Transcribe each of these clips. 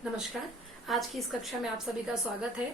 नमस्कार। आज की इस कक्षा में आप सभी का स्वागत है।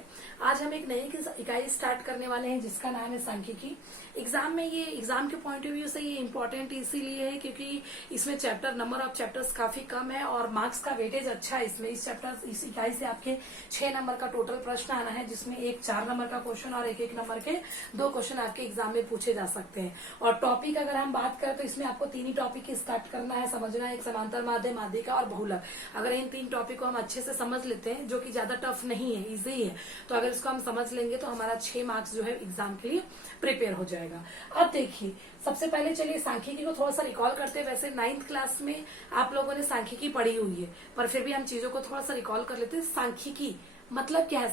आज हम एक नई इकाई स्टार्ट करने वाले हैं जिसका नाम है सांख्यिकी। एग्जाम के पॉइंट ऑफ व्यू से ये इम्पोर्टेंट इसीलिए है क्योंकि इसमें नंबर ऑफ चैप्टर्स काफी कम है और मार्क्स का वेटेज अच्छा है। इसमें इस इकाई से आपके 6 नंबर का टोटल प्रश्न आना है, जिसमें एक 4 नंबर का क्वेश्चन और एक नंबर के 2 क्वेश्चन आपके एग्जाम में पूछे जा सकते हैं। और टॉपिक अगर हम बात करें तो इसमें आपको 3 ही टॉपिक स्टार्ट करना है, समझना है। एक समांतर माध्य, माध्यिका और बहुलक। अगर इन 3 टॉपिक को हम अच्छे से समझ लेते हैं, जो कि ज्यादा टफ नहीं है, इजी है, तो अगर इसको हम समझ लेंगे तो हमारा 6 मार्क्स जो है एग्जाम के लिए प्रिपेयर हो जाएगा। अब देखिए, सबसे पहले चलिए सांख्यिकी को थोड़ा सा रिकॉल करते हैं। वैसे 9th क्लास में आप लोगों ने सांख्यिकी पढ़ी हुई है, पर फिर भी हम चीजों को थोड़ा सा रिकॉल कर लेते हैं। सांख्यिकी मतलब क्या है?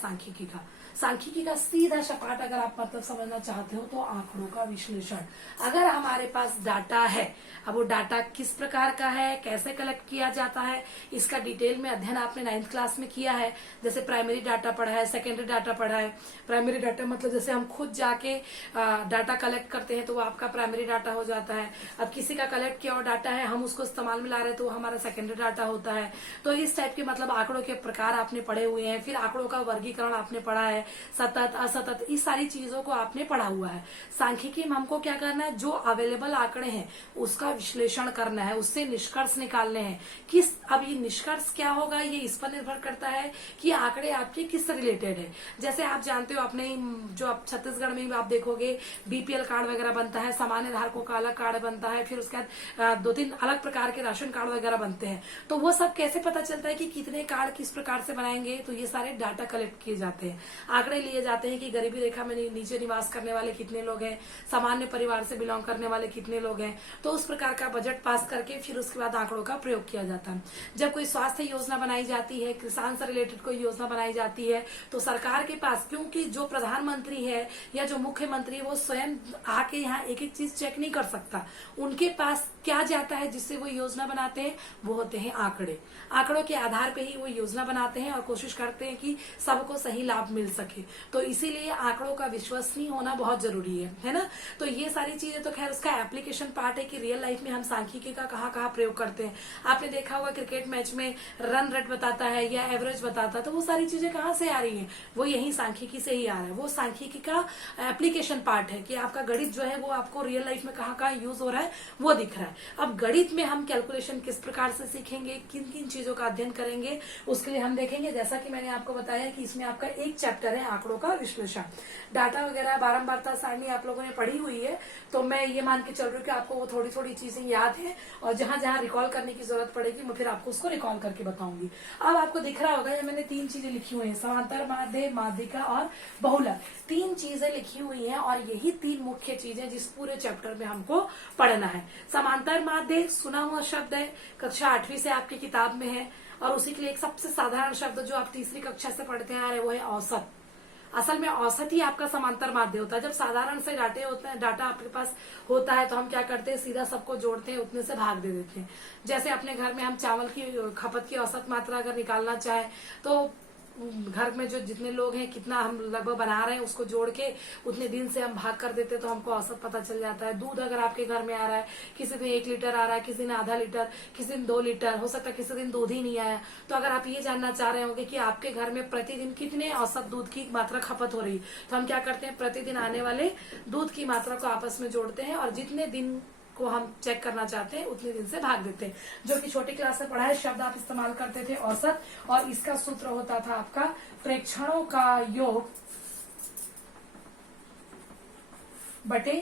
सांख्यिकी का सीधा सपाट अगर आप मतलब समझना चाहते हो तो आंकड़ों का विश्लेषण। अगर हमारे पास डाटा है, अब वो डाटा किस प्रकार का है, कैसे कलेक्ट किया जाता है, इसका डिटेल में अध्ययन आपने 9th क्लास में किया है। जैसे प्राइमरी डाटा पढ़ा है, सेकेंडरी डाटा पढ़ा है। प्राइमरी डाटा मतलब जैसे हम खुद जाके डाटा कलेक्ट करते हैं तो वो आपका प्राइमरी डाटा हो जाता है। अब किसी का कलेक्ट किया हुआ डाटा है, हम उसको इस्तेमाल में ला रहे हैं तो वो हमारा सेकेंडरी डाटा होता है। तो इस टाइप के मतलब आंकड़ों के प्रकार आपने पढ़े हुए हैं। फिर आंकड़ों का वर्गीकरण आपने पढ़ा है, सतत असतत, इस सारी चीजों को आपने पढ़ा हुआ है। सांख्यिकी में हमको क्या करना है? जो अवेलेबल आंकड़े हैं उसका विश्लेषण करना है, उससे निष्कर्ष निकालने हैं। अब ये निष्कर्ष क्या होगा, ये इस पर निर्भर करता है कि आंकड़े आपके किस रिलेटेड है। जैसे आप जानते हो, अपने जो आप छत्तीसगढ़ में आप देखोगे बीपीएल कार्ड वगैरह बनता है, सामान्य धारकों का अलग कार्ड बनता है, फिर उसके बाद 2-3 अलग प्रकार के राशन कार्ड वगैरह बनते हैं। तो वो सब कैसे पता चलता है कि कितने कार्ड किस प्रकार से बनाएंगे? तो ये सारे डाटा कलेक्ट किए जाते हैं, आंकड़े लिए जाते हैं कि गरीबी रेखा में नीचे निवास करने वाले कितने लोग हैं, सामान्य परिवार से बिलोंग करने वाले कितने लोग हैं। तो उस प्रकार का बजट पास करके फिर उसके बाद आंकड़ों का प्रयोग किया जाता है। जब कोई स्वास्थ्य योजना बनाई जाती है, किसान से रिलेटेड कोई योजना बनाई जाती है, तो सरकार के पास, क्योंकि जो प्रधानमंत्री है या जो मुख्यमंत्री है वो स्वयं आके यहाँ एक एक चीज चेक नहीं कर सकता, उनके पास क्या जाता है जिससे वो योजना बनाते हैं? वो होते हैं आंकड़े। आंकड़ों के आधार पे ही वो योजना बनाते हैं और कोशिश करते हैं कि सबको सही लाभ मिल सके। तो इसीलिए आंकड़ों का विश्वसनीय होना बहुत जरूरी है ना। तो ये सारी चीजें तो खैर उसका एप्लीकेशन पार्ट है कि रियल लाइफ में हम सांख्यिकी का कहाँ प्रयोग करते हैं। आपने देखा होगा क्रिकेट मैच में रन रेट बताता है या एवरेज बताता है, तो वो सारी चीजें कहाँ से आ रही है? वो यही सांख्यिकी से ही आ रहा है। वो सांख्यिकी का एप्लीकेशन पार्ट है कि आपका गणित जो है वो आपको रियल लाइफ में कहाँ यूज हो रहा है वो दिख रहा है। अब गणित में हम कैलकुलेशन किस प्रकार से सीखेंगे, किन किन चीजों का अध्ययन करेंगे, उसके लिए हम देखेंगे। जैसा कि मैंने आपको बताया कि इसमें आपका एक चैप्टर है आंकड़ों का विश्लेषण। डाटा वगैरह बारंबारता सारणी आप लोगों ने पढ़ी हुई है, तो मैं ये मान के चल रही हूँ कि आपको वो थोड़ी थोड़ी चीजें याद है और जहां जहां रिकॉल करने की जरूरत पड़ेगी मैं फिर आपको उसको रिकॉल करके बताऊंगी। अब आपको दिख रहा होगा, ये मैंने 3 चीजें लिखी हुई है, समांतर माध्य, माध्यिका और बहुलक। 3 चीजें लिखी हुई है और यही 3 मुख्य चीजें जिस पूरे चैप्टर में हमको पढ़ना है। समांतर माध्य सुना हुआ शब्द है, कक्षा 8वीं से आपकी किताब में है, और उसी के लिए एक सबसे साधारण शब्द जो आप तीसरी कक्षा से पढ़ते आ रहे हैं वो है औसत। असल में औसत ही आपका समांतर माध्य होता है। जब साधारण से डाटा आपके पास होता है तो हम क्या करते हैं? सीधा सबको जोड़ते हैं, उतने से भाग दे देते हैं। जैसे अपने घर में हम चावल की खपत की औसत मात्रा अगर निकालना चाहे तो घर में जो जितने लोग हैं, कितना हम लगभग बना रहे हैं, उसको जोड़ के उतने दिन से हम भाग कर देते हैं तो हमको औसत पता चल जाता है। दूध अगर आपके घर में आ रहा है, किसी दिन 1 लीटर आ रहा है, किसी दिन आधा लीटर, किसी दिन 2 लीटर, हो सकता है किसी दिन दूध ही नहीं आया। तो अगर आप ये जानना चाह रहे होंगे कि आपके घर में प्रतिदिन कितने औसत दूध की मात्रा खपत हो रही है, तो हम क्या करते हैं? प्रतिदिन आने वाले दूध की मात्रा को आपस में जोड़ते हैं और जितने दिन को हम चेक करना चाहते हैं उतने दिन से भाग देते हैं। जो कि छोटी क्लास में पढ़ा है, शब्द आप इस्तेमाल करते थे औसत, और इसका सूत्र होता था आपका प्रेक्षणों का योग बटे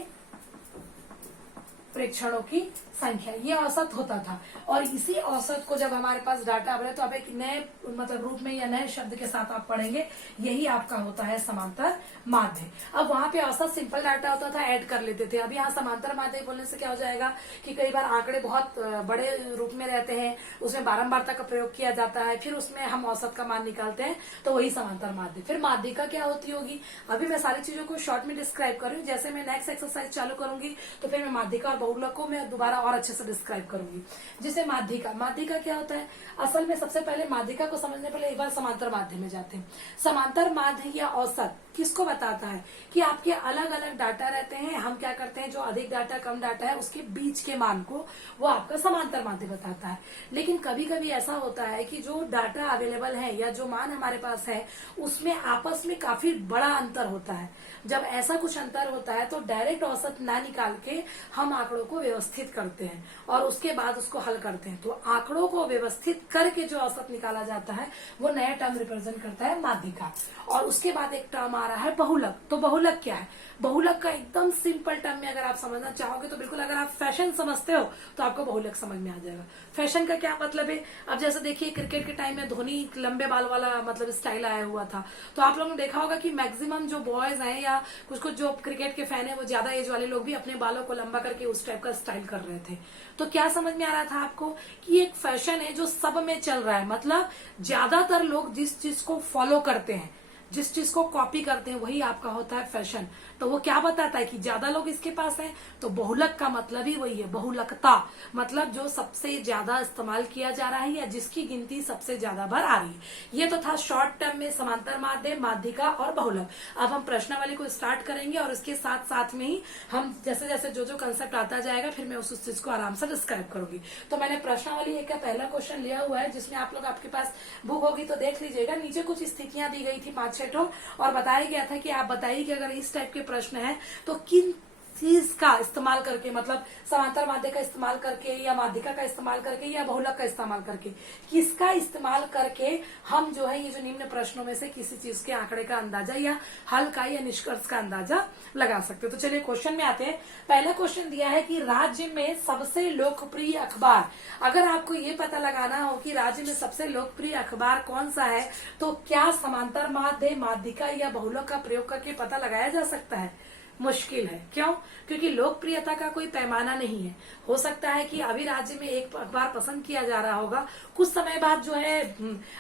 प्रेक्षणों की संख्या, ये औसत होता था। और इसी औसत को जब हमारे पास डाटा बने तो अब एक नए मतलब रूप में या नए शब्द के साथ आप पढ़ेंगे, यही आपका होता है समांतर माध्य। अब वहां पे औसत सिंपल डाटा होता था, ऐड कर लेते थे। अब यहाँ समांतर माध्य बोलने से क्या हो जाएगा कि कई बार आंकड़े बहुत बड़े रूप में रहते हैं, उसमें बारंबारता का प्रयोग किया जाता है, फिर उसमें हम औसत का मान निकालते हैं, तो वही समांतर माध्य। फिर माध्यिका क्या होती होगी? अभी मैं सारी चीजों को शॉर्ट में डिस्क्राइब कर रही हूँ। जैसे मैं नेक्स्ट एक्सरसाइज चालू करूंगी तो फिर मैं माध्यिका और बहुलक को मैं दोबारा और अच्छे से डिस्क्राइब करूंगी। जैसे माध्यिका, माध्यिका क्या होता है? असल में सबसे पहले माध्यिका को समझने पहले एक बार समांतर माध्य में जाते हैं। समांतर माध्य या औसत किसको बताता है कि आपके अलग अलग डाटा रहते हैं, हम क्या करते हैं जो अधिक डाटा कम डाटा है उसके बीच के मान को वो आपका समांतर माध्य बताता है। लेकिन कभी कभी ऐसा होता है कि जो डाटा अवेलेबल है या जो मान हमारे पास है उसमें आपस में काफी बड़ा अंतर होता है। जब ऐसा कुछ अंतर होता है तो डायरेक्ट औसत ना निकाल के हम आंकड़ों को व्यवस्थित करते हैं और उसके बाद उसको हल करते हैं। तो आंकड़ों को व्यवस्थित करके जो औसत निकाला जाता है वो नया टर्म रिप्रेजेंट करता है माध्यिका। और उसके बाद एक टर्म आ रहा है बहुलक। तो बहुलक क्या है? बहुलक का एकदम सिंपल टर्म में अगर आप समझना चाहोगे तो बिल्कुल अगर आप फैशन समझते हो तो आपको बहुलक समझ में आ जाएगा। फैशन का क्या मतलब है? अब जैसे देखिए क्रिकेट के टाइम में धोनी लंबे बाल वाला मतलब स्टाइल आया हुआ था, तो आप लोगों ने देखा होगा कि मैक्सिमम जो बॉयज हैं या कुछ कुछ जो क्रिकेट के फैन है वो ज्यादा एज वाले लोग भी अपने बालों को लंबा करके उस टाइप का स्टाइल कर रहे थे। तो क्या समझ में आ रहा था आपको कि एक फैशन है जो सब में चल रहा है, मतलब ज्यादातर लोग जिस चीज को फॉलो करते हैं, जिस चीज को कॉपी करते हैं वही आपका होता है फैशन। तो वो क्या बताता है कि ज्यादा लोग इसके पास हैं, तो बहुलक का मतलब ही वही है, बहुलकता मतलब जो सबसे ज्यादा इस्तेमाल किया जा रहा है या जिसकी गिनती सबसे ज्यादा बार आ रही है। ये तो था शॉर्ट टर्म में समांतर माध्य, माध्यिका और बहुलक। अब हम प्रश्नावली को स्टार्ट करेंगे और इसके साथ साथ में ही हम जैसे जैसे जो जो कंसेप्ट आता जाएगा फिर मैं उस चीज को आराम से डिस्क्राइब करूंगी। तो मैंने प्रश्नावली एक का पहला क्वेश्चन लिया हुआ है जिसमें आप लोग आपके पास बुक होगी तो देख लीजिएगा। नीचे कुछ स्थितियां दी गई थी 5-6 और बताया गया था कि आप बताइए कि अगर इस टाइप के प्रश्न है तो किन चीज का इस्तेमाल करके, मतलब समांतर माध्य का इस्तेमाल करके या माध्यिका का इस्तेमाल करके या बहुलक का इस्तेमाल करके, किसका इस्तेमाल करके हम जो है ये जो निम्न प्रश्नों में से किसी चीज के आंकड़े का अंदाजा या हल का या निष्कर्ष का अंदाजा लगा सकते हो। तो चलिए क्वेश्चन में आते हैं। पहला क्वेश्चन दिया है कि राज्य में सबसे लोकप्रिय अखबार, अगर आपको ये पता लगाना हो कि राज्य में सबसे लोकप्रिय अखबार कौन सा है तो क्या समांतर माध्य, माध्यिका या बहुलक का प्रयोग करके पता लगाया जा सकता है? मुश्किल है। क्यों? क्योंकि लोकप्रियता का कोई पैमाना नहीं है। हो सकता है कि अभी राज्य में एक अखबार पसंद किया जा रहा होगा, कुछ समय बाद जो है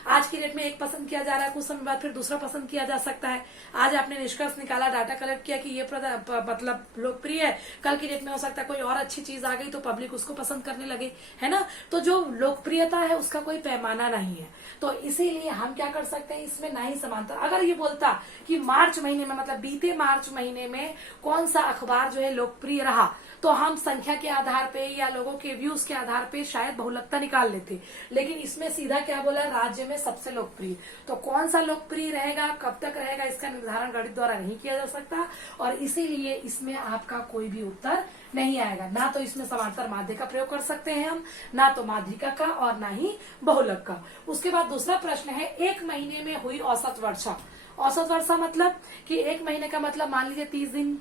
आज की डेट में एक पसंद किया जा रहा है, कुछ समय बाद फिर दूसरा पसंद किया जा सकता है। आज आपने निष्कर्ष निकाला, डाटा कलेक्ट किया कि ये मतलब लोकप्रिय है, कल की डेट में हो सकता है कोई और अच्छी चीज आ गई तो पब्लिक उसको पसंद करने लगे, है ना। तो जो लोकप्रियता है उसका कोई पैमाना नहीं है। तो इसीलिए हम क्या कर सकते हैं, इसमें ना ही समांतर। अगर ये बोलता कि मार्च महीने में, मतलब बीते मार्च महीने में कौन सा अखबार जो है लोकप्रिय रहा, तो हम संख्या के आधार पे या लोगों के व्यूज के आधार पे शायद बहुलकता निकाल लेते। लेकिन इसमें सीधा क्या बोला, राज्य में सबसे लोकप्रिय। तो कौन सा लोकप्रिय रहेगा, कब तक रहेगा, इसका निर्धारण गणित द्वारा नहीं किया जा सकता और इसीलिए इसमें आपका कोई भी उत्तर नहीं आएगा। ना तो इसमें समांतर माध्य का प्रयोग कर सकते हैं हम, ना तो माध्यिका का और ना ही बहुलक का। उसके बाद दूसरा प्रश्न है, एक महीने में हुई औसत वर्षा। औसत वर्षा मतलब कि एक महीने का मतलब मान लीजिए 30 दिन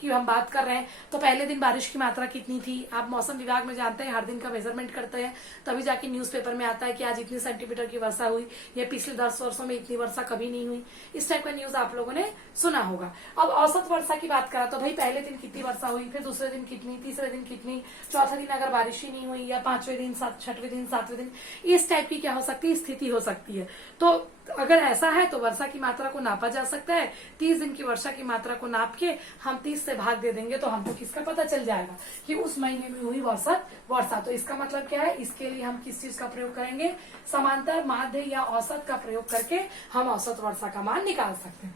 की हम बात कर रहे हैं तो पहले दिन बारिश की मात्रा कितनी थी। आप मौसम विभाग में जानते हैं हर दिन का मेजरमेंट करते हैं, तभी जाके न्यूज़पेपर में आता है कि आज इतनी सेंटीमीटर की वर्षा हुई, ये पिछले 10 वर्षों में इतनी वर्षा कभी नहीं हुई। इस टाइप का न्यूज आप लोगों ने सुना होगा। अब औसत वर्षा की बात करा तो भाई पहले दिन कितनी वर्षा हुई, फिर दूसरे दिन कितनी, तीसरे दिन कितनी, चौथे दिन अगर बारिश ही नहीं हुई या 5वें दिन, 6वें दिन, 7वें दिन, इस टाइप की क्या हो सकती है, स्थिति हो सकती है। तो अगर ऐसा है तो वर्षा की मात्रा को नापा जा सकता है। 30 दिन की वर्षा की मात्रा को नाप के हम 30 से भाग दे देंगे तो हमको किसका पता चल जाएगा कि उस महीने में हुई वर्षा। तो इसका मतलब क्या है, इसके लिए हम किस चीज का प्रयोग करेंगे, समांतर माध्य या औसत का प्रयोग करके हम औसत वर्षा का मान निकाल सकते हैं।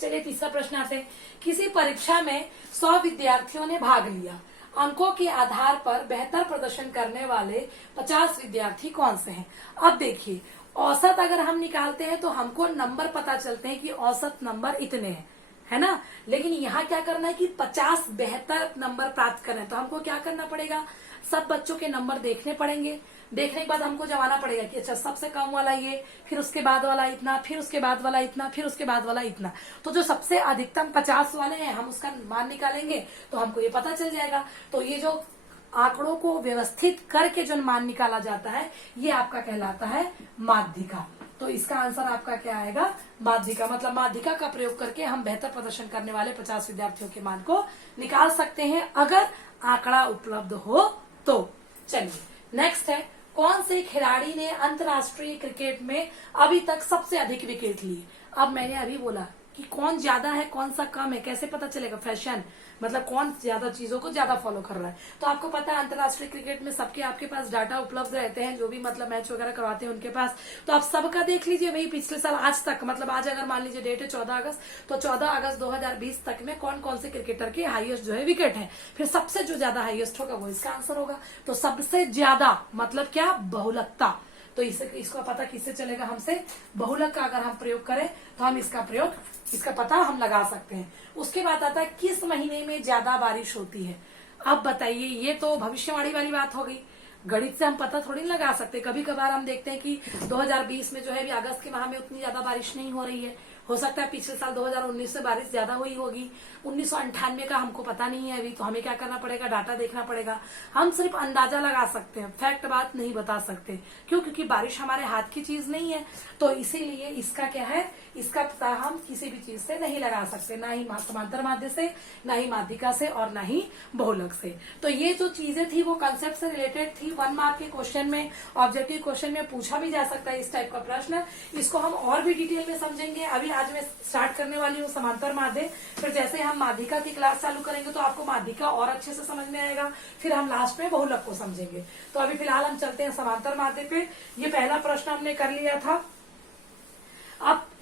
चलिए तीसरा प्रश्न आते हैं। किसी परीक्षा में 100 विद्यार्थियों ने भाग लिया, अंकों के आधार पर बेहतर प्रदर्शन करने वाले 50 विद्यार्थी कौन से हैं। अब देखिए औसत अगर हम निकालते हैं तो हमको नंबर पता चलते हैं कि औसत नंबर इतने हैं, है ना। लेकिन यहाँ क्या करना है कि 50 बेहतर नंबर प्राप्त करना है, तो हमको क्या करना पड़ेगा, सब बच्चों के नंबर देखने पड़ेंगे। देखने के बाद हमको जमाना पड़ेगा कि अच्छा सबसे कम वाला ये, फिर उसके बाद वाला इतना, फिर उसके बाद वाला इतना, फिर उसके बाद वाला इतना। तो जो सबसे अधिकतम 50 वाले हैं हम उसका मान निकालेंगे तो हमको ये पता चल जाएगा। तो ये जो आंकड़ों को व्यवस्थित करके जो मान निकाला जाता है ये आपका कहलाता है माध्यिका। तो इसका आंसर आपका क्या आएगा, माध्यिका। मतलब माध्यिका का प्रयोग करके हम बेहतर प्रदर्शन करने वाले 50 विद्यार्थियों के मान को निकाल सकते हैं अगर आंकड़ा उपलब्ध हो तो। चलिए नेक्स्ट है, कौन से खिलाड़ी ने अंतर्राष्ट्रीय क्रिकेट में अभी तक सबसे अधिक विकेट लिए। अब मैंने अभी बोला कि कौन ज्यादा है कौन सा कम है, कैसे पता चलेगा, फैशन। मतलब कौन ज्यादा चीजों को ज्यादा फॉलो कर रहा है। तो आपको पता है अंतर्राष्ट्रीय क्रिकेट में सबके आपके पास डाटा उपलब्ध रहते हैं, जो भी मतलब मैच वगैरह करवाते हैं उनके पास। तो आप सबका देख लीजिए वही पिछले साल आज तक, मतलब आज अगर मान लीजिए डेट है 14 अगस्त, तो 14 अगस्त 2020 तक में कौन कौन से क्रिकेटर के हाईएस्ट जो है विकेट है, फिर सबसे जो ज्यादा हाईएस्ट होगा वो इसका आंसर होगा। तो सबसे ज्यादा मतलब क्या, बहुलकता। तो इसको पता किससे चलेगा, हमसे बहुलक का अगर हम प्रयोग करें तो हम इसका पता हम लगा सकते हैं। उसके बाद आता है किस महीने में ज्यादा बारिश होती है। अब बताइए, ये तो भविष्यवाणी वाली बात हो गई, गणित से हम पता थोड़ी ना लगा सकते। कभी कभार हम देखते हैं कि 2020 में जो है अगस्त के माह में उतनी ज्यादा बारिश नहीं हो रही है, हो सकता है पिछले साल 2019 से बारिश ज्यादा हुई होगी। 1998 का हमको पता नहीं है अभी, तो हमें क्या करना पड़ेगा, डाटा देखना पड़ेगा। हम सिर्फ अंदाजा लगा सकते हैं, फैक्ट बात नहीं बता सकते। क्यों? क्योंकि बारिश हमारे हाथ की चीज नहीं है। तो इसीलिए इसका क्या है, इसका पता हम किसी भी चीज से नहीं लगा सकते, ना ही समांतर माध्य से, ना ही माध्यिका से, और ना ही बहुलक से। तो ये जो चीजें थी वो कंसेप्ट से रिलेटेड थी। 1 मार्क के क्वेश्चन में, ऑब्जेक्टिव क्वेश्चन में पूछा भी जा सकता है इस टाइप का प्रश्न। इसको हम और भी डिटेल में समझेंगे। अभी आज मैं स्टार्ट करने वाली हूँ समांतर माध्य, फिर जैसे हम माध्यिका की क्लास चालू करेंगे तो आपको माध्यिका और अच्छे से समझ में आएगा, फिर हम लास्ट में बहुलक को समझेंगे। तो अभी फिलहाल हम चलते हैं समांतर माध्य पे। ये पहला प्रश्न हमने कर लिया था।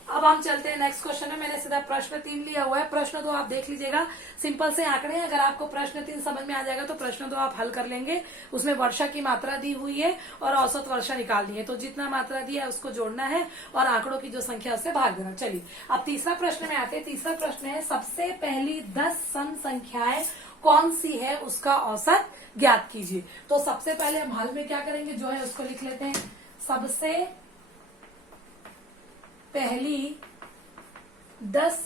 अब हम चलते हैं नेक्स्ट क्वेश्चन में। मैंने सीधा प्रश्न 3 लिया हुआ है। प्रश्न 2 आप देख लीजिएगा, सिंपल से आंकड़े हैं। अगर आपको प्रश्न 3 समझ में आ जाएगा तो प्रश्न 2 आप हल कर लेंगे। उसमें वर्षा की मात्रा दी हुई है और औसत वर्षा निकालनी है। तो जितना मात्रा दिया है उसको जोड़ना है और आंकड़ों की जो संख्या उससे भाग देना। चलिए अब तीसरा प्रश्न में आते हैं। तीसरा प्रश्न है, सबसे पहली 10 सम संख्याएं कौन सी है, उसका औसत ज्ञात कीजिए। तो सबसे पहले हम हल में क्या करेंगे, जो है उसको लिख लेते हैं। सबसे पहली 10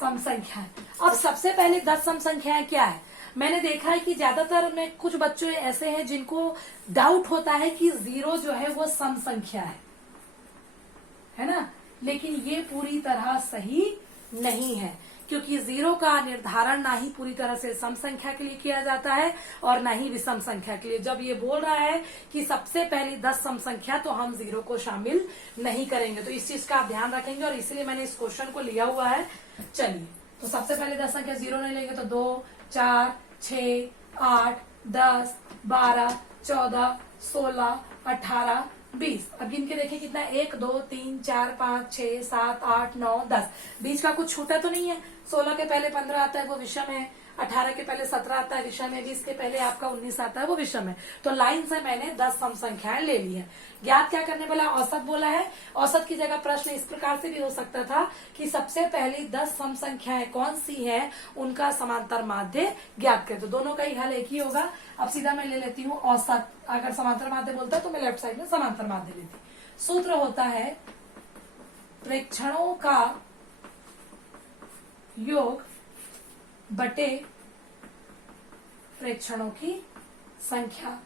सम संख्याएं। अब सबसे पहले 10 सम संख्याएं क्या है, मैंने देखा है कि ज्यादातर में कुछ बच्चे ऐसे हैं जिनको डाउट होता है कि 0 जो है वो सम संख्या है ना, लेकिन ये पूरी तरह सही नहीं है, क्योंकि 0 का निर्धारण ना ही पूरी तरह से सम संख्या के लिए किया जाता है और ना ही विषम संख्या के लिए। जब ये बोल रहा है कि सबसे पहली 10 सम संख्या, तो हम 0 को शामिल नहीं करेंगे। तो इस चीज का आप ध्यान रखेंगे और इसलिए मैंने इस क्वेश्चन को लिया हुआ है। चलिए, तो सबसे पहले 10 संख्या 0 नहीं लेंगे तो 2, 4, 6, 8, 10, 12, 14, 16, 18, 20। अब गिन के देखिए कितना, 1, 2, 3, 4, 5, 6, 7, 8, 9, 10। बीच का कुछ छूटा तो नहीं है। 16 के पहले 15 आता है वो विषम है, 18 के पहले 17 आता है विषम है, 20 के पहले आपका 19 आता है वो विषम है। तो लाइन से मैंने 10 सम संख्याएं ले ली है। ज्ञात क्या करने बोला, औसत बोला है। औसत की जगह प्रश्न इस प्रकार से भी हो सकता था कि सबसे पहली 10 सम संख्याएं कौन सी है, उनका समांतर माध्य ज्ञात करें। तो दोनों का ही हल एक ही होगा। अब सीधा मैं ले लेती हूँ औसत। अगर समांतर माध्य बोलता है तो मैं लेफ्ट साइड में समांतर माध्य लेती। सूत्र होता है प्रेक्षणों का योग बटे प्रेक्षणों की संख्या।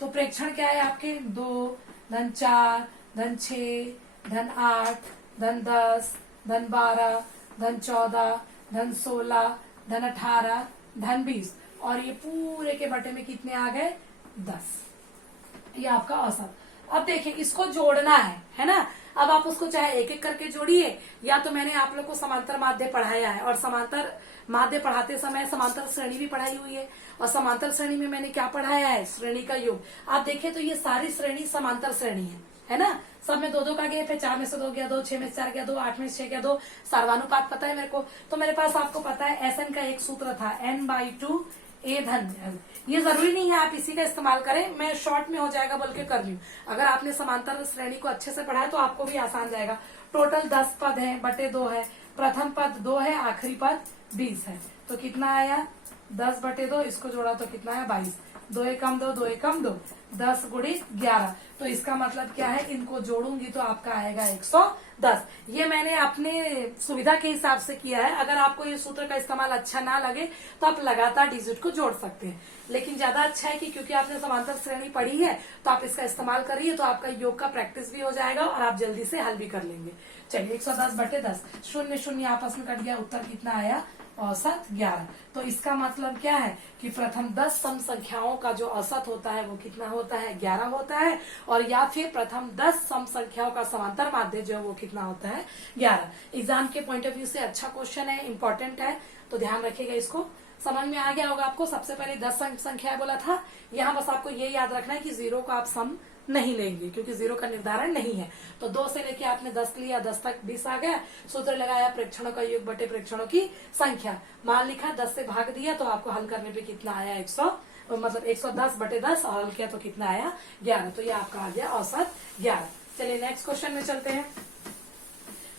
तो प्रेक्षण क्या है आपके, 2, धन 4, धन 6, धन 8, धन 10, धन 12, धन 14, धन 16, धन 18, धन 20, और ये पूरे के बटे में कितने आ गए, 10। ये आपका औसत। अब देखिए इसको जोड़ना है ना। अब आप उसको चाहे एक एक करके जोड़िए, या तो मैंने आप लोग को समांतर माध्य पढ़ाया है और समांतर माध्य पढ़ाते समय समांतर श्रेणी भी पढ़ाई हुई है, और समांतर श्रेणी में मैंने क्या पढ़ाया है, श्रेणी का योग। आप देखिए तो ये सारी श्रेणी समांतर श्रेणी है ना। सब में 2-2 का गैप है, 4 में से 2 गया 2, 6 में से 4 गया 2, 8 में से 6 गया 2। सर्वानुपात पता है मेरे को, तो मेरे पास आपको पता है SN का एक सूत्र था, n/2 a धन n। ये जरूरी नहीं है आप इसी का इस्तेमाल करें, मैं शॉर्ट में हो जाएगा बोल के कर रही हूँ। अगर आपने समांतर श्रेणी को अच्छे से पढ़ा है तो आपको भी आसान जाएगा। टोटल 10 पद है, बटे 2 है, प्रथम पद 2 है, आखिरी पद 20 है। तो कितना आया, 10 बटे 2, इसको जोड़ा तो कितना आया, 22। 2 एकम 2, 2 एकम 2, 10 गुणित 11। तो इसका मतलब क्या है, इनको जोड़ूंगी तो आपका आएगा 110। ये मैंने अपने सुविधा के हिसाब से किया है। अगर आपको ये सूत्र का इस्तेमाल अच्छा ना लगे तो आप लगातार डिजिट को जोड़ सकते हैं, लेकिन ज्यादा अच्छा है कि क्योंकि आपने समांतर श्रेणी पढ़ी है तो आप इसका इस्तेमाल करिए, तो आपका योग का प्रैक्टिस भी हो जाएगा और आप जल्दी से हल भी कर लेंगे। चलिए 110 बटे 10, 0 0 आपस में कट गया, उत्तर कितना आया, औसत 11। तो इसका मतलब क्या है कि प्रथम 10 सम संख्याओं का जो औसत होता है वो कितना होता है, 11 होता है। और या फिर प्रथम 10 सम संख्याओं का समांतर माध्य जो है वो कितना होता है, 11। एग्जाम के पॉइंट ऑफ व्यू से अच्छा क्वेश्चन है, इंपॉर्टेंट है, तो ध्यान रखिएगा। इसको समझ में आ गया होगा आपको। सबसे पहले 10 संख्या बोला था, यहाँ बस आपको ये याद रखना है कि 0 का आप सम नहीं लेंगे क्योंकि 0 का निर्धारण नहीं है। तो 2 से लेके आपने 10 लिया, 10 तक 20 आ गया। सूत्र लगाया प्रेक्षणों का योग बटे प्रेक्षणों की संख्या, मान लिखा, 10 से भाग दिया तो आपको हल करने पे कितना आया, 100, मतलब 110 बटे 10, और हल किया तो कितना आया, 11। तो ये आपका आ गया औसत 11। चलिए नेक्स्ट क्वेश्चन में चलते हैं।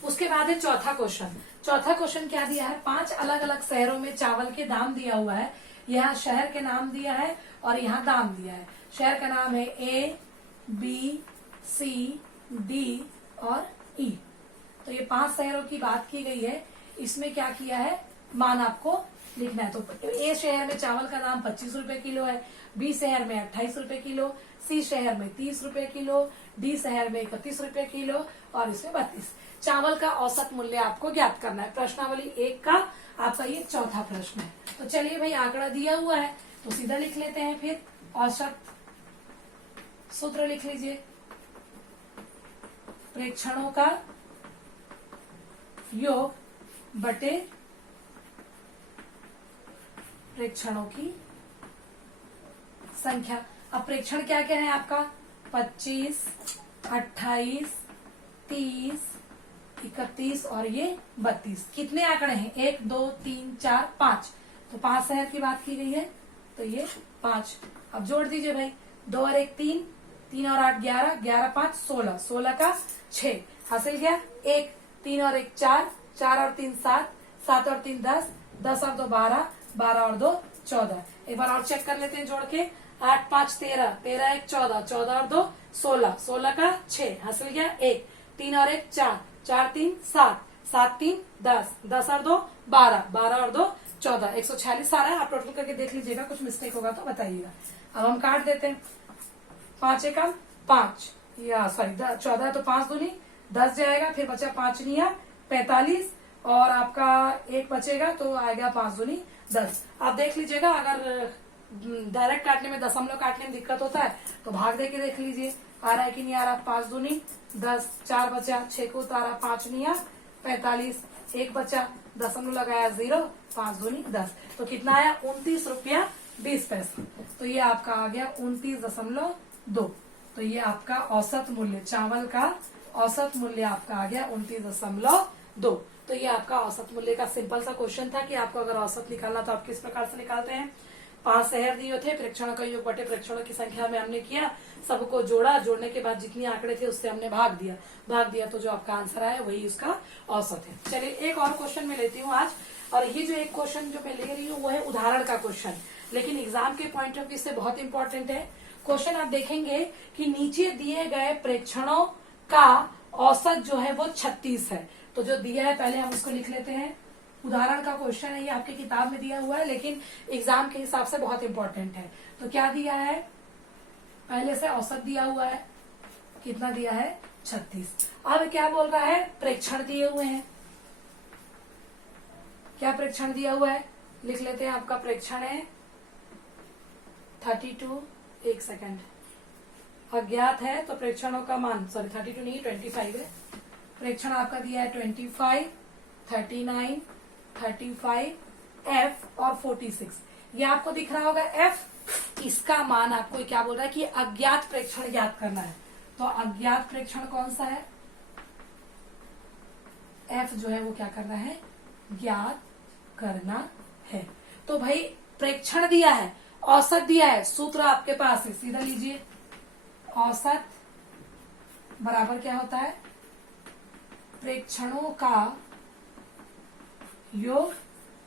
उसके बाद है चौथा क्वेश्चन। चौथा क्वेश्चन क्या दिया है, 5 अलग अलग शहरों में चावल के दाम दिया हुआ है। यहाँ शहर के नाम दिया है और यहाँ दाम दिया है। शहर का नाम है A, B, C, D और E। तो ये 5 शहरों की बात की गई है। इसमें क्या किया है, मान आपको लिखना है। तो A शहर में चावल का दाम 25 रुपए किलो है, B शहर में 28 रुपए किलो, C शहर में 30 रुपए किलो, D शहर में 31 रुपए किलो और इसमें 32। चावल का औसत मूल्य आपको ज्ञात करना है। प्रश्नावली 1 का आपका ये चौथा प्रश्न है। तो चलिए भाई, आंकड़ा दिया हुआ है तो सीधा लिख लेते हैं। फिर औसत सूत्र लिख लीजिए, प्रेक्षणों का योग बटे प्रेक्षणों की संख्या। अब प्रेक्षण क्या क्या है आपका, 25, 28, 30, 31 और ये 32। कितने आंकड़े हैं, 1, 2, 3, 4, 5। तो 5 शहर की बात की गई है, तो ये 5। अब जोड़ दीजिए भाई, 2 और 1 3, 3 और 8 11, 11 5 16, 16 का 6 हासिल गया। 1, 3 और 1 4, 4 और 3 7, 7 और 3 10, 10 और 2 12, 12 और 2 14। एक बार और चेक कर लेते हैं जोड़ के, 8 5 13, 13 1 14, 14 और 2 16, 16 का 6 हासिल गया। 1, 3 और 1 4, 4 3 7, 7 3 10, 10 और 2 12, 12 और 2 14, 146 आ रहा है। आप टोटल करके देख लीजिएगा, कुछ मिस्टेक होगा तो बताइएगा। अब हम काट देते हैं, 5 एकम 5, या सॉरी 14 तो 5 दूनी 10 जाएगा, फिर बचा 5 निया 45 और आपका 1 बचेगा तो आएगा 5 दूनी 10। आप देख लीजिएगा, अगर डायरेक्ट काटने में, दशमलव काटने में दिक्कत होता है तो भाग दे के देख लीजिए, आ रहा है कि नहीं आ रहा। 5 दूनी 10, 4 बचा, 6 को उतारा, 5 निया 45, 1 बचा, दशमलव लगाया 0, 5 दूनी 10। तो कितना आया, 29 रुपया 20 पैसे। तो ये आपका आ गया 29.2। तो ये आपका औसत मूल्य, चावल का औसत मूल्य आपका आ गया 29.2। तो ये आपका औसत मूल्य का सिंपल सा क्वेश्चन था कि आपको अगर औसत निकालना तो आप किस प्रकार से निकालते हैं। 5 शहर दिए थे, प्रेक्षणों का योग बटे प्रेक्षणों की संख्या में हमने किया, सबको जोड़ा, जोड़ने के बाद जितने आंकड़े थे उससे हमने भाग दिया तो जो आपका आंसर आया वही उसका औसत है। चलिए एक और क्वेश्चन में लेती हूँ आज, और ये जो एक क्वेश्चन जो मैं ले रही हूँ वो है उदाहरण का क्वेश्चन, लेकिन एग्जाम के पॉइंट ऑफ व्यू से बहुत इंपॉर्टेंट है। क्वेश्चन आप देखेंगे कि नीचे दिए गए प्रेक्षणों का औसत जो है वो 36 है। तो जो दिया है पहले हम उसको लिख लेते हैं। उदाहरण का क्वेश्चन है, ये आपकी किताब में दिया हुआ है लेकिन एग्जाम के हिसाब से बहुत इंपॉर्टेंट है। तो क्या दिया है, पहले से औसत दिया हुआ है, कितना दिया है, 36। अब क्या बोल रहा है, प्रेक्षण दिए हुए हैं। क्या प्रेक्षण दिया हुआ है, लिख लेते हैं। आपका प्रेक्षण है 32, एक सेकंड, अज्ञात है तो प्रेक्षणों का मान, सॉरी 32 नहीं 25 है। प्रेक्षण आपका दिया है 25, 39, 35, F और 46। ये आपको दिख रहा होगा F। इसका मान आपको क्या बोल रहा है कि अज्ञात प्रेक्षण ज्ञात करना है। तो अज्ञात प्रेक्षण कौन सा है, F जो है वो क्या करना है, ज्ञात करना है। तो भाई प्रेक्षण दिया है, औसत दिया है, सूत्र आपके पास है, सीधा लीजिए। औसत बराबर क्या होता है, प्रेक्षणों का योग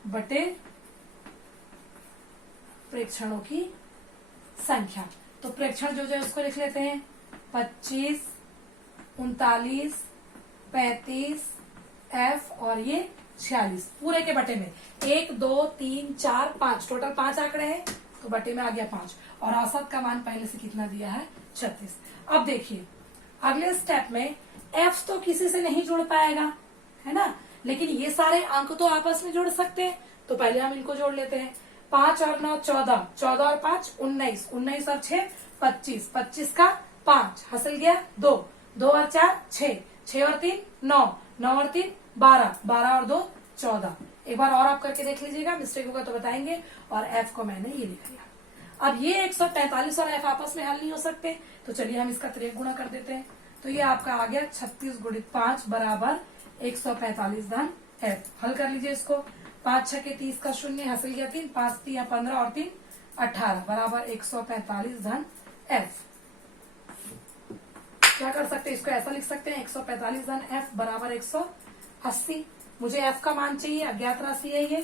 बटे प्रेक्षणों की संख्या। तो प्रेक्षण जो है उसको लिख लेते हैं, 25, 39, 35, F और ये 46 पूरे के बटे में 1 2 3 4 5, टोटल 5 आंकड़े हैं तो बटे में आ गया 5, और औसत का मान पहले से कितना दिया है, 36। अब देखिए अगले स्टेप में F तो किसी से नहीं जुड़ पाएगा, है ना, लेकिन ये सारे अंक तो आपस में जुड़ सकते हैं। तो पहले हम इनको जोड़ लेते हैं। 5 और 9 14, 14 और 5 19, 19 और 6 25, 25 का 5 हासिल गया 2, 2 और 4 6, 6 और 3 9, 9 और 3 12, 12 और 2 14। एक बार और आप करके देख लीजिएगा, मिस्टेक होगा तो बताएंगे। और एफ को मैंने ये लिख लिया। अब ये 145 और एफ आपस में हल नहीं हो सकते, तो चलिए हम इसका त्रिक गुणा कर देते हैं। तो ये आपका आ गया 36 गुणित 5 बराबर 145 धन एफ। हल कर लीजिए इसको। 5 6 के 30 का 0 हासिल गया 3, 5 3 15 और 3 18 बराबर 145 धन एफ। क्या कर सकते हैं, इसको ऐसा लिख सकते हैं 145 धन एफ बराबर 180। मुझे एफ का मान चाहिए, अज्ञात राशि है ये,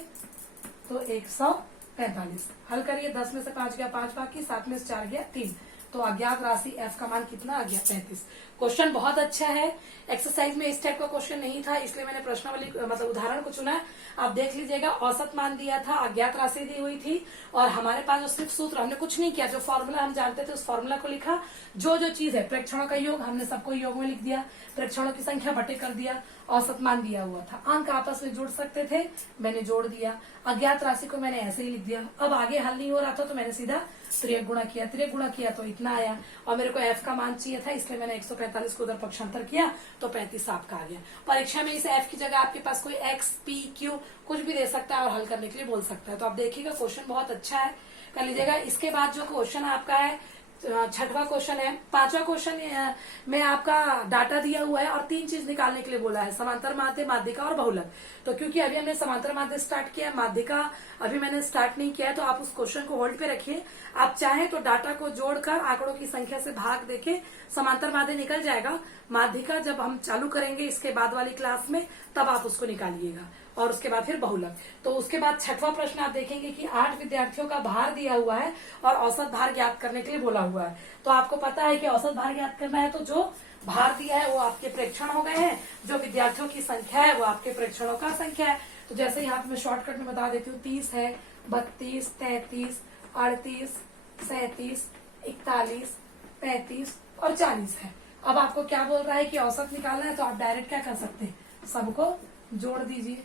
तो 145। हल करिए, 10 में से 5 गया 5 बाकी, 7 में से 4 गया 3, तो अज्ञात राशि एफ का मान कितना आ गया 35। क्वेश्चन बहुत अच्छा है। एक्सरसाइज में इस टाइप का क्वेश्चन नहीं था, इसलिए मैंने प्रश्नावली मतलब उदाहरण को चुना। आप देख लीजिएगा, औसत मान दिया था, अज्ञात राशि दी हुई थी, और हमारे पास जो सिर्फ सूत्र, हमने कुछ नहीं किया, जो फॉर्मूला हम जानते थे उस फॉर्मूला को लिखा। जो जो चीज है, प्रेक्षणों का योग हमने सबको योग में लिख दिया, प्रेक्षणों की संख्या बटे कर दिया, औसत मान दिया हुआ था, अंक आपस में जुड़ सकते थे, मैंने जोड़ दिया, अज्ञात राशि को मैंने ऐसे ही लिख दिया। अब आगे हल नहीं हो रहा था तो मैंने सीधा त्रिक गुणा किया, त्रिक गुणा किया तो इतना आया, और मेरे को एफ का मान चाहिए था, इसलिए मैंने 145 को उधर पक्षांतर किया तो 35 आपका आ गया। परीक्षा में इस एफ की जगह आपके पास कोई एक्स पी क्यू कुछ भी दे सकता है और हल करने के लिए बोल सकता है। तो आप देखिएगा, क्वेश्चन बहुत अच्छा है, कर लीजिएगा। इसके बाद जो क्वेश्चन आपका है, छठवां क्वेश्चन है। पांचवा क्वेश्चन में आपका डाटा दिया हुआ है और 3 चीज निकालने के लिए बोला है, समांतर माध्य, माध्यिका और बहुलक। तो क्योंकि अभी हमने समांतर माध्य स्टार्ट किया है, माध्यिका अभी मैंने स्टार्ट नहीं किया है, तो आप उस क्वेश्चन को होल्ड पे रखिए। आप चाहें तो डाटा को जोड़कर आंकड़ों की संख्या से भाग देके समांतर माध्य निकल जाएगा। माध्यिका जब हम चालू करेंगे इसके बाद वाली क्लास में, तब आप उसको निकालिएगा, और उसके बाद फिर बहुलक। तो उसके बाद छठवां प्रश्न आप देखेंगे कि 8 विद्यार्थियों का भार दिया हुआ है और औसत भार ज्ञात करने के लिए बोला हुआ है। तो आपको पता है कि औसत भार ज्ञात करना है, तो जो भार दिया है वो आपके प्रेक्षण हो गए हैं, जो विद्यार्थियों की संख्या है वो आपके प्रेक्षणों का संख्या है। तो जैसे यहाँ पे मैं शॉर्टकट में बता देती हूँ, 30 है, 32, 33, 38, 37, 41, 35 और 40 है। अब आपको क्या बोल रहा है कि औसत निकालना है, तो आप डायरेक्ट क्या कर सकते हैं, सबको जोड़ दीजिए,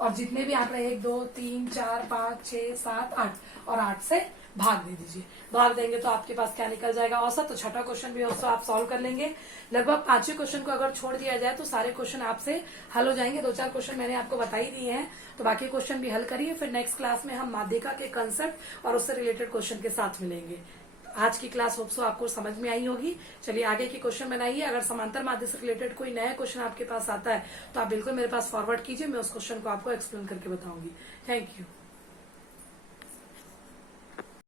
और जितने भी आंकड़े 1 2 3 4 5 6 7 8 और 8 से भाग दे दीजिए। भाग देंगे तो आपके पास क्या निकल जाएगा, औसत। तो छठा क्वेश्चन भी उसको आप सॉल्व कर लेंगे। लगभग 5वें क्वेश्चन को अगर छोड़ दिया जाए तो सारे क्वेश्चन आपसे हल हो जाएंगे। 2-4 क्वेश्चन मैंने आपको बता ही दिए हैं, तो बाकी क्वेश्चन भी हल करिए। फिर नेक्स्ट क्लास में हम माध्यिका के कंसेप्ट और उससे रिलेटेड क्वेश्चन के साथ मिलेंगे। आज की क्लास होप्सो आपको समझ में आई होगी। चलिए आगे की क्वेश्चन बनाइए। अगर समांतर माध्य से रिलेटेड कोई नया क्वेश्चन आपके पास आता है तो आप बिल्कुल मेरे पास फॉरवर्ड कीजिए, मैं उस क्वेश्चन को आपको एक्सप्लेन करके बताऊंगी। Thank you.